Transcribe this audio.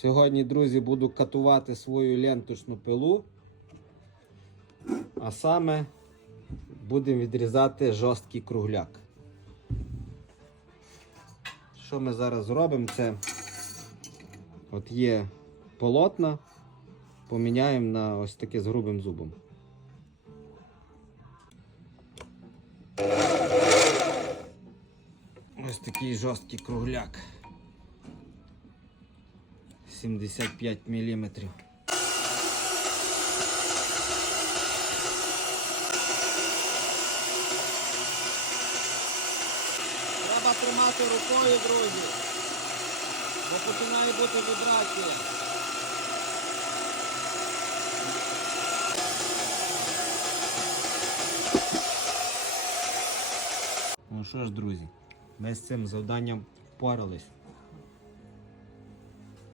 Сьогодні, друзі, буду катувати свою ленточну пилу. А саме будемо відрізати жорсткий кругляк. Що ми зараз зробимо? Це от є полотна, поміняємо на ось таке з грубим зубом. Ось такий жорсткий кругляк. 75 міліметрів. Треба тримати рукою, друзі. Бо починає бути вібрація. Ну що ж, друзі, ми з цим завданням впорались.